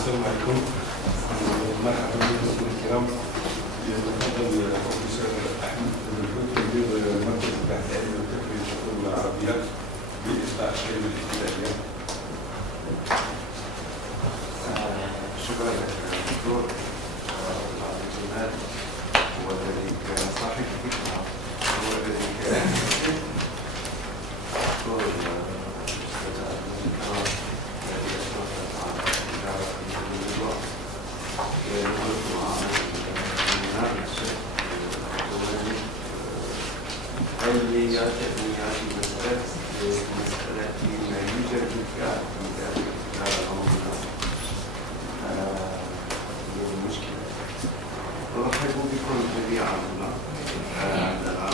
السلام عليكم. مرحبا بالمسؤولين الكرام. يتفضل البروفيسور احمد بن الحوت مدير مركز البحث العلمي والتكوين في العلوم العربيه باصلاح الكلمه الاحتلاليه. شكرا لك دكتور عبد الجمال. هو الذي كان صاحب الفكره، هو الذي كان دكتور علميات مسألة ما يوجد بالفعل في داخل الأمر المشكلة. أرحب بكم جميعا عندنا،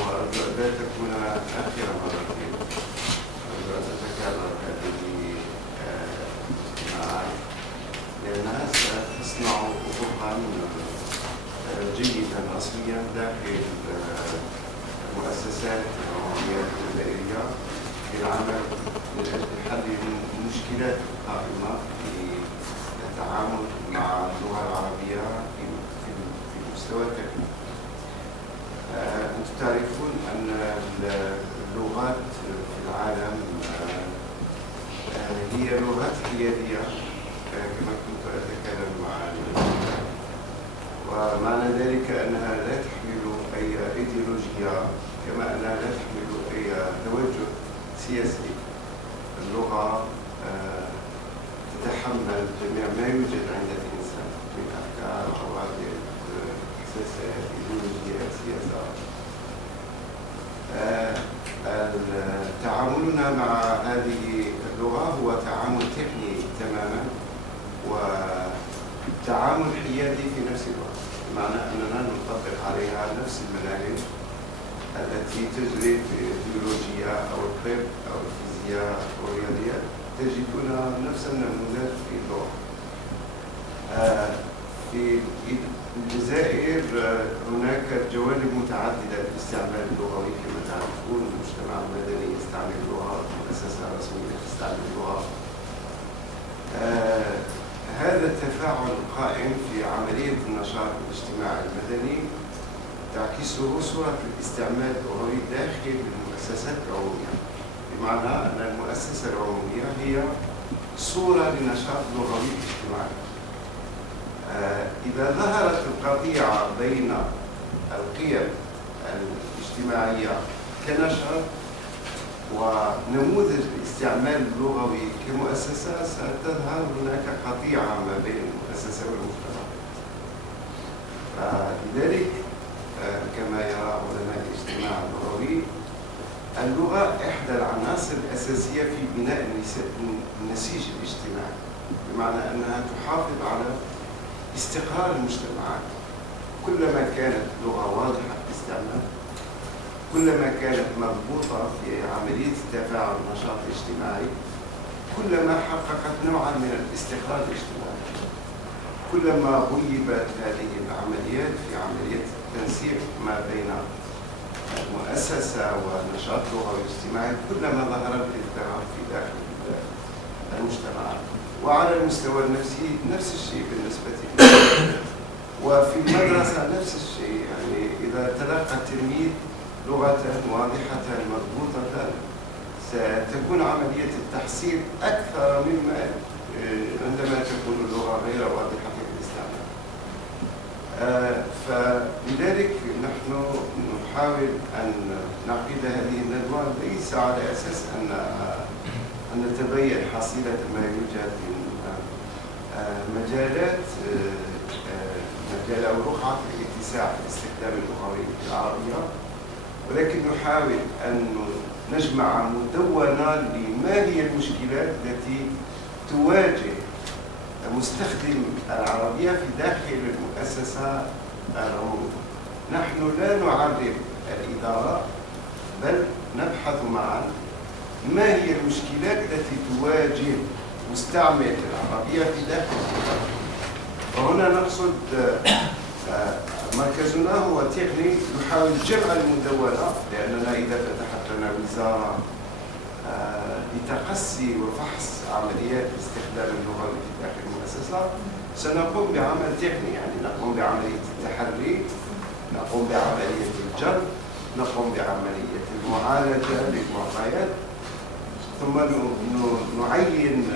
وأرجو أن لا تكون آخر مرة أرجو أن تتكرر هذه الاجتماعات، لأنها ستصنع أفقا جيدا رسميا داخل المؤسسات العمومية الجزائرية في العمل من أجل حل المشكلات القائمة في التعامل مع اللغة العربية في مستوى التكوين. أنتم تعرفون أن اللغات في العالم هي لغات حيادية كما كنت أتكلم مع ومعنى ذلك أنها لا تحمل أي إيديولوجيا، كما أنها لا تحمل أي توجه سياسي. اللغة تتحمل جميع ما يوجد عند الإنسان من أفكار، عواطف، إحساسات، إيديولوجيات، سياسات. تعاملنا مع هذه اللغة هو تعامل تقني تماما وتعامل حيادي في نفس الوقت، بمعنى أننا نطبق عليها نفس المناهج التي تجري في البيولوجيا أو الطب أو الفيزياء أو الرياضيات. تجدون نفس النموذج في اللغة. في الجزائر هناك جوانب متعددة للاستعمال اللغوي كما تعرفون. المجتمع المدني يستعمل اللغة، المؤسسة الرسمية تستعمل اللغة. هذا التفاعل القائم في عملية النشاط الاجتماعي المدني تعكسه صورة الاستعمال اللغوي داخل المؤسسات العمومية، بمعنى أن المؤسسة العمومية هي صورة لنشاط لغوي اجتماعي. إذا ظهرت القطيعة بين القيم الاجتماعية كنشاط ونموذج الاستعمال اللغوي كمؤسسة، ستظهر هناك قطيعة ما بين المؤسسة والمجتمع. لذلك كما يرى علماء الاجتماع اللغوي، اللغة إحدى العناصر الأساسية في بناء النسيج الاجتماعي، بمعنى أنها تحافظ على استقرار المجتمعات. كلما كانت اللغة واضحة في الاستعمال، كلما كانت مربوطة في عملية التفاعل والنشاط الاجتماعي، كلما حققت نوعا من الاستقرار الاجتماعي. كلما غيبت هذه العمليات في عملية التنسيق ما بين المؤسسة والنشاط اللغوي الاجتماعي، كلما ظهر الاضطراب في داخل المجتمعات. وعلى المستوى النفسي نفس الشيء بالنسبة لي. وفي المدرسة نفس الشيء، يعني إذا تلقى التلميذ لغة واضحة مربوطة ستكون عملية التحصيل أكثر مما عندما تكون اللغة غير واضحة في الاستعمال. فلذلك نحن نحاول أن نعقد هذه الندوة ليس على أساس أن نتبين حصيلة ما يوجد من مجالات مجال أو رقعة في الاتساع في الاستخدام اللغوي العربية، ولكن نحاول أن نجمع مدونة لما هي المشكلات التي تواجه مستخدم العربية في داخل المؤسسة العمومية. نحن لا نعرف الإدارة، بل نبحث معا ما هي المشكلات التي تواجه مستعمل العربية في داخل الإدارة. وهنا نقصد مركزنا هو تقني يحاول جمع المدونة، لأننا إذا فتحت لنا وزارة لتقصي وفحص عمليات استخدام اللغة في داخل المؤسسة الخاصة سنقوم بعمل تقني، يعني نقوم بعملية التحري، نقوم بعملية الجر، نقوم بعملية المعالجة للمعطيات، ثم نعين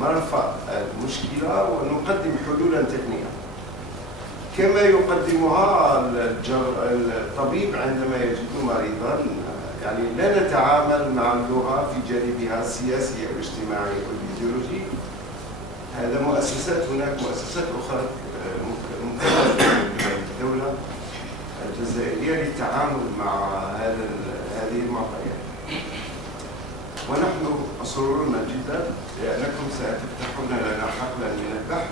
مرفأ المشكلة ونقدم حلولا تقنية كما يقدمها الطبيب عندما يجد مريضا. يعني لا نتعامل مع اللغة في جانبها السياسي والاجتماعي والفيزيولوجي، هذا مؤسسات، هناك مؤسسات أخرى مكلفة من الدولة الجزائرية للتعامل مع هذه المعطيات. ونحن مسرورون جدا لأنكم ستفتحون لنا حقلا من البحث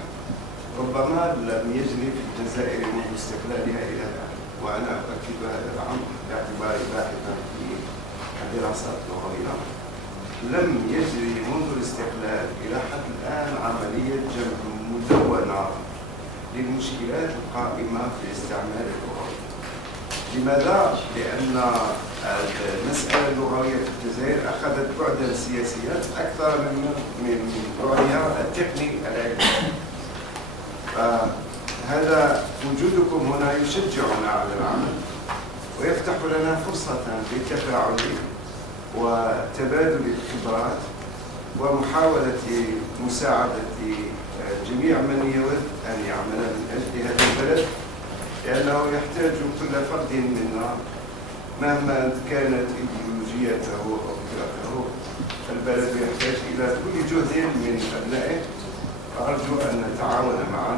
ربما لم يجري في الجزائر منذ استقلالها إلى الآن، وأنا أؤكد هذا الأمر باعتباري باحثا في الدراسات اللغوية. لم يجري منذ الاستقلال إلى حد الآن عملية جمع مدونة للمشكلات القائمة في الاستعمال اللغوي. لماذا؟ لأن المسألة اللغوية في الجزائر أخذت بعدا سياسيا أكثر من بعدها التقني العلمي. فهذا وجودكم هنا يشجعنا على العمل ويفتح لنا فرصة للتفاعل وتبادل الخبرات ومحاولة مساعدة جميع من يود أن يعمل من أجل هذا البلد، لأنه يحتاج كل فرد منا مهما كانت إيديولوجيته أو فكرته، البلد يحتاج إلى كل جهد من أبنائه. وأرجو أن نتعاون معا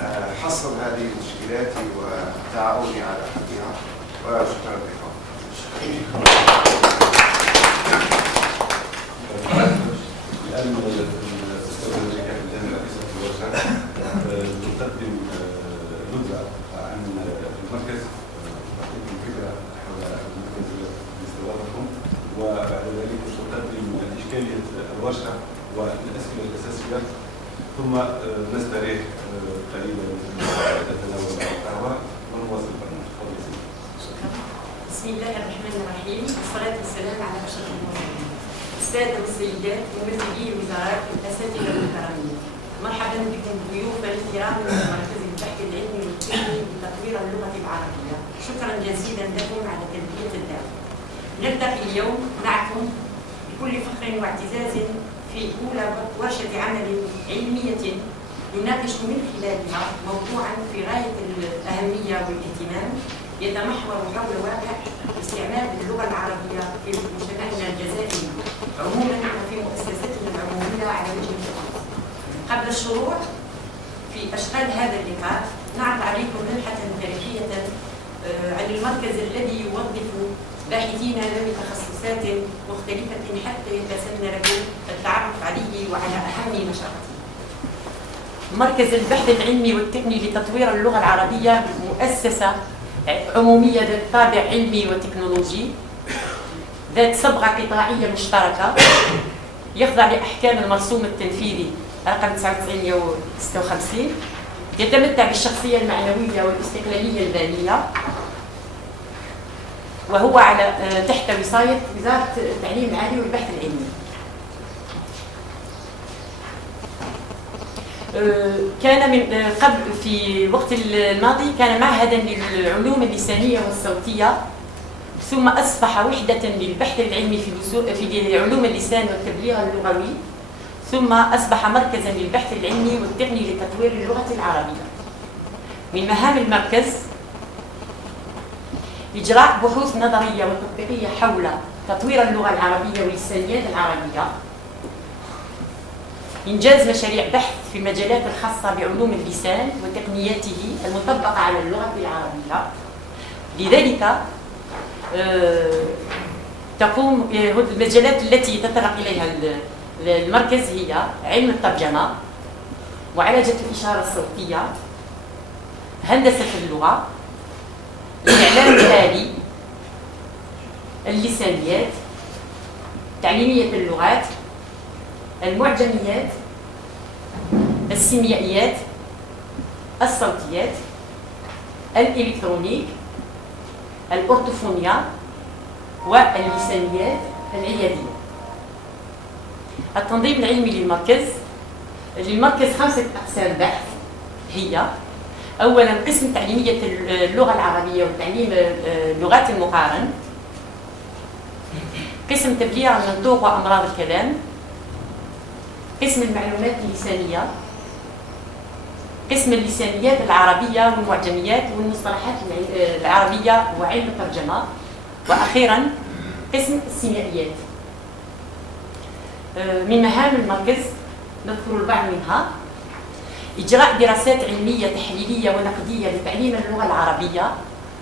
لحصر هذه المشكلات والتعاون على حلها، وشكرا لكم. الآن الأستاذة نجاح الآن رئيسة الوزارة تقدم نبذة عن المركز، تقدم فكرة حول المركز الذي استضافكم، وبعد ذلك تقدم إشكالية الورشة والأسئلة الأساسية، ثم نستريح قليلا نتناول القهوة ونواصل البرنامج. بسم الله الرحمن الرحيم، والصلاة والسلام على أشرف المرسلين، السادة والسيدات، ممثلي الوزارات، الأساتذة الكرامين، مرحبا بكم ضيوفا الكرام من مركز البحث العلمي والتقني لتطوير اللغة العربية. شكرا جزيلا لكم على تلبية الدعوة. نلتقي اليوم معكم بكل فخر واعتزاز في أولى ورشة عمل علمية يناقش من خلالها موضوعا في غاية الأهمية والاهتمام يتمحور حول واقع استعمال اللغة العربية في مجتمعنا الجزائري عموما وفي مؤسساتنا العمومية على وجه الخصوص. قبل الشروع في أشغال هذا اللقاء نعرض عليكم لمحة تاريخية عن المركز الذي يوظف باحثين ذوي تخصصات مختلفة حتى يتسنى لكم التعرف عليه وعلى أهم نشاطاته. مركز البحث العلمي والتقني لتطوير اللغة العربية مؤسسة عمومية ذات طابع علمي وتكنولوجي ذات صبغة قطاعية مشتركة، يخضع لأحكام المرسوم التنفيذي رقم 9956، يتمتع بالشخصية المعنوية والاستقلالية المالية، وهو على تحت وصاية وزارة التعليم العالي والبحث العلمي. كان من قبل في الوقت الماضي كان معهدا للعلوم اللسانية والصوتية، ثم أصبح وحدة للبحث العلمي في علوم اللسان والتبليغ اللغوي، ثم أصبح مركزا للبحث العلمي والتقني لتطوير اللغة العربية. من مهام المركز إجراء بحوث نظرية وتطبيقية حول تطوير اللغة العربية واللسانيات العربية، إنجاز مشاريع بحث في المجالات الخاصة بعلوم اللسان وتقنياته المطبقة على اللغة العربية. لذلك تقوم المجالات التي يتطرق إليها المركز هي علم الترجمة وعالجة الإشارة الصوتية، هندسة اللغة، الإعلام الآلي، اللسانيات، تعليمية اللغات، المعجميات، السيميائيات، الصوتيات، الإلكترونيك، الأورتوفونيا، واللسانيات العيادية. التنظيم العلمي للمركز للمركز 5 أقسام بحث، هي أولا قسم تعليمية اللغة العربية وتعليم اللغات المقارن، قسم تبليغ المنطوق وأمراض الكلام، قسم المعلومات اللسانية، قسم اللسانيات العربية والمعجميات والمصطلحات العربية وعلم الترجمة، وأخيرا قسم السينمائيات. من مهام المركز نذكر البعض منها: إجراء دراسات علمية تحليلية ونقدية لتعليم اللغة العربية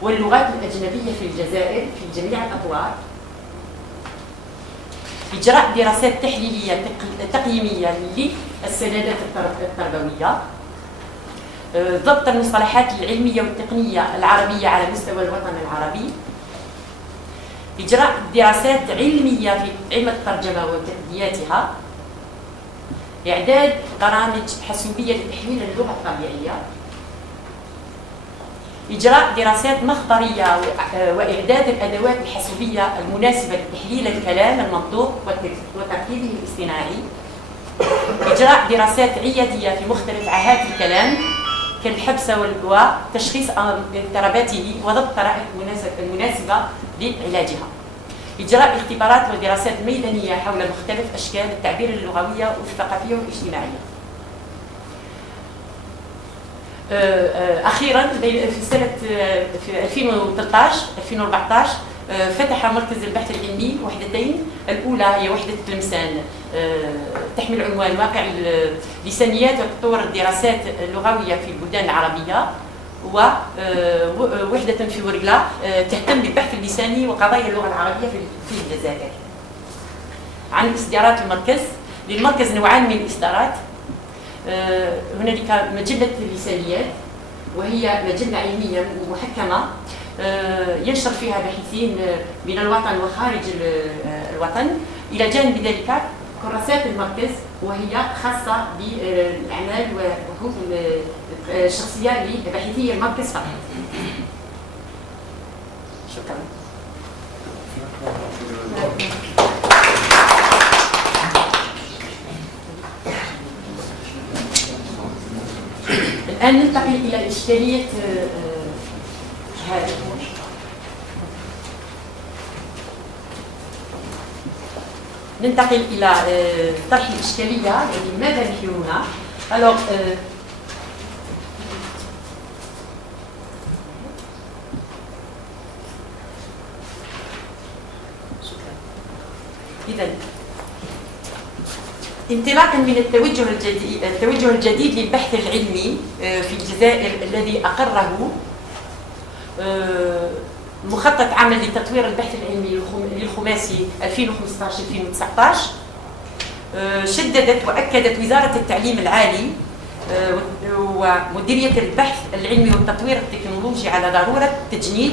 واللغات الأجنبية في الجزائر في جميع الأطوار، إجراء دراسات تحليلية تقييمية للسندات التربوية، ضبط المصطلحات العلمية والتقنية العربية على مستوى الوطن العربي، إجراء دراسات علمية في علم الترجمة وتحدياتها، إعداد برامج حاسوبية لتحليل اللغة الطبيعية، إجراء دراسات مخبرية وإعداد الأدوات الحاسوبية المناسبة لتحليل الكلام المنطوق وتركيبه الاصطناعي، إجراء دراسات عيادية في مختلف عاهات الكلام كالحبسة وتشخيص اضطراباته وضبط الطرائق المناسبة لعلاجها، إجراء اختبارات ودراسات ميدانية حول مختلف أشكال التعبير اللغوية والثقافية والاجتماعية. أخيرا في سنة 2013-2014 فتح مركز البحث العلمي وحدتين، الأولى هي وحدة تلمسان تحمل عنوان واقع اللسانيات وتطور الدراسات اللغوية في البلدان العربية، ووحدة في ورقلة تهتم بالبحث اللساني وقضايا اللغة العربية في الجزائر. عن إصدارات المركز، للمركز نوعان من الإصدارات: هنالك مجلة اللسانيات وهي مجلة علمية محكمة ينشر فيها باحثين من الوطن وخارج الوطن، إلى جانب ذلك كراسات المركز وهي خاصة بالأعمال والبحوث الشخصية لباحثي المركز فقط. شكرا. الآن ننتقل إلى إشكالية هذا. ننتقل إلى طرح الإشكالية، يعني ماذا نحن هنا؟ إذا انطلاقا من التوجه الجديد للبحث العلمي في الجزائر الذي أقره مخطط عمل لتطوير البحث العلمي للخماسي 2015-2019، شددت وأكدت وزارة التعليم العالي ومديرية البحث العلمي والتطوير التكنولوجي على ضرورة تجنيد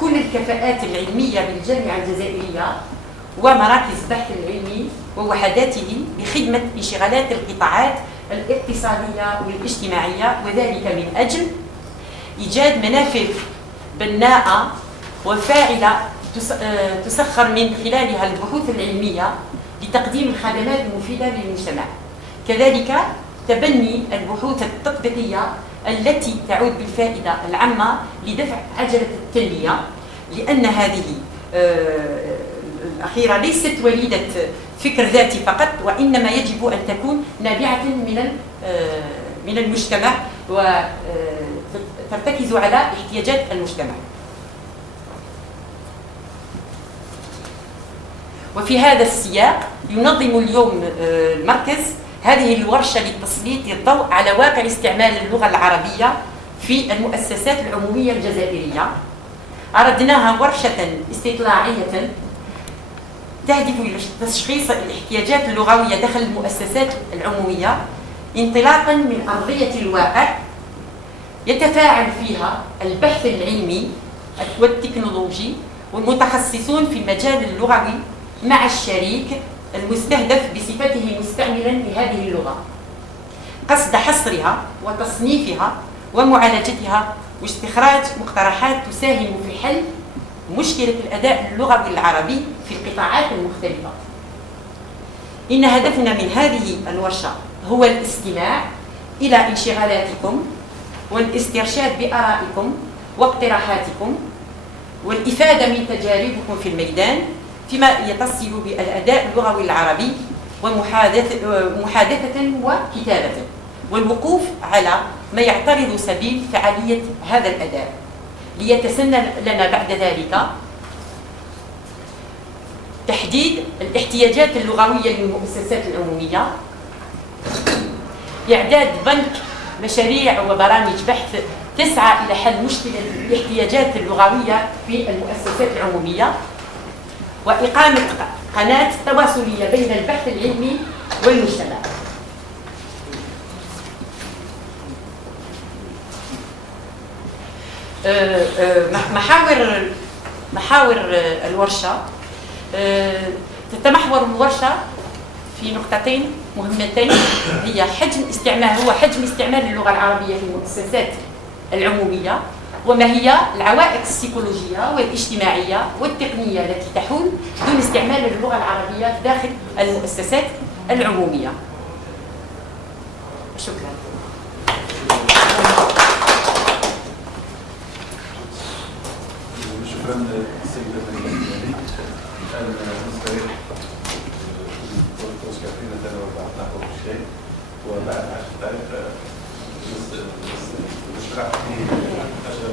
كل الكفاءات العلمية بالجامعة الجزائرية ومراكز البحث العلمي ووحداته بخدمة انشغالات القطاعات الاقتصادية والاجتماعية، وذلك من أجل إيجاد منافذ بناءة وفاعلة تسخر من خلالها البحوث العلمية لتقديم الخدمات المفيدة للمجتمع، كذلك تبني البحوث التطبيقية التي تعود بالفائدة العامة لدفع عجلة التنمية، لأن هذه الأخيرة ليست وليدة فكر ذاتي فقط، وإنما يجب أن تكون نابعة من المجتمع وترتكز على احتياجات المجتمع. وفي هذا السياق ينظم اليوم المركز هذه الورشة لتسليط الضوء على واقع استعمال اللغة العربية في المؤسسات العمومية الجزائرية. أردناها ورشة استطلاعية تهدف إلى تشخيص الاحتياجات اللغوية داخل المؤسسات العمومية انطلاقا من أرضية الواقع يتفاعل فيها البحث العلمي والتكنولوجي والمتخصصون في المجال اللغوي مع الشريك المستهدف بصفته مستعملا لهذه اللغة، قصد حصرها وتصنيفها ومعالجتها واستخراج مقترحات تساهم في حل مشكلة الأداء اللغوي العربي في القطاعات المختلفة. إن هدفنا من هذه الورشة هو الاستماع إلى انشغالاتكم والاسترشاد بآرائكم واقتراحاتكم والإفادة من تجاربكم في الميدان فيما يتصل بالأداء اللغوي العربي ومحادثة وكتابة، والوقوف على ما يعترض سبيل فعالية هذا الأداء، ليتسنى لنا بعد ذلك تحديد الاحتياجات اللغوية للمؤسسات العمومية، إعداد بنك مشاريع وبرامج بحث تسعى إلى حل مشكلة الاحتياجات اللغوية في المؤسسات العمومية، وإقامة قناة تواصلية بين البحث العلمي والمجتمع. محاور الورشة، تتمحور الورشة في نقطتين مهمتين، هي حجم استعمال اللغة العربية في المؤسسات العمومية، وما هي العوائق السيكولوجية والاجتماعية والتقنية التي تحول دون استعمال اللغة العربية داخل المؤسسات العمومية. شكرا. شكرا سيدة المهندسين. الآن نستريح وتذكرين لنا وبعد نحو الشيء، وبعد 10 دقائق نشرح في أشياء